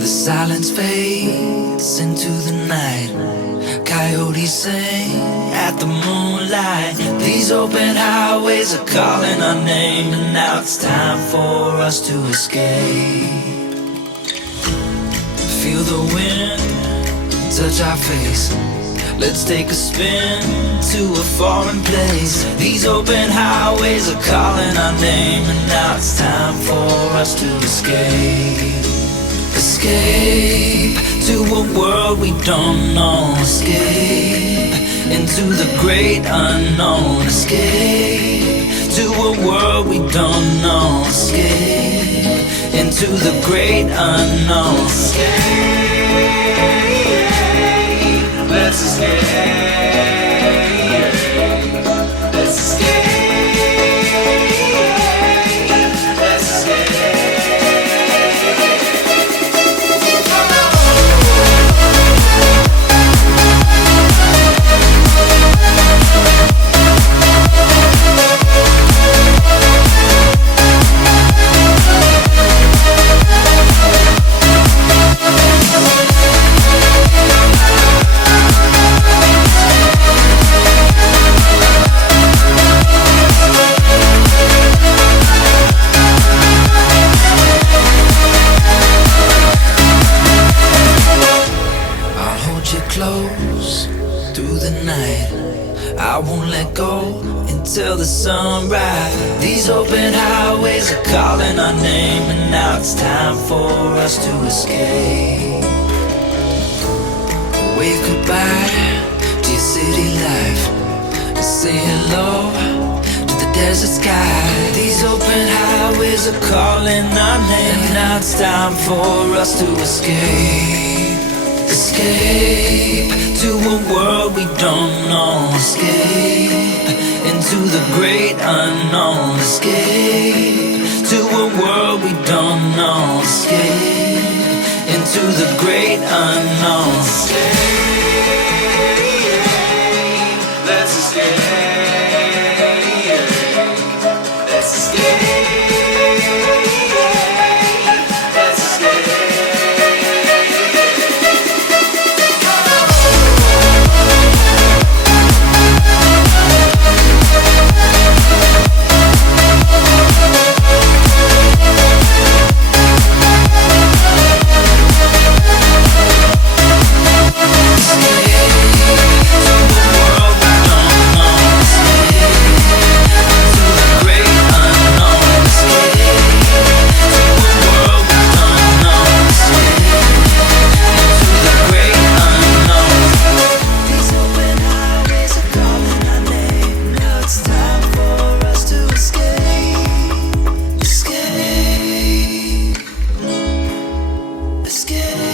The silence fades into the night. Coyotes sing at the moonlight. These open highways are calling our name, and now it's time for us to escape. Feel the wind touch our face. Let's take a spin to a foreign place. These open highways are calling our name, and now it's time for us to escape. Escape to a world we don't know. Escape into the great unknown. Escape to a world we don't know. Escape into the great unknown. Escape. Let's escape. Let's escape. Let's escape. Close through the night. I won't let go until the sunrise. These open highways are calling our name, and now it's time for us to escape. Wave goodbye to your city life, and say hello to the desert sky. These open highways are calling our name, and now it's time for us to escape. Escape to a world we don't know. Escape into the great unknown. Escape to a world we don't know. Escape into the great unknown. Escape. Let's escape. Let's escape. Escape.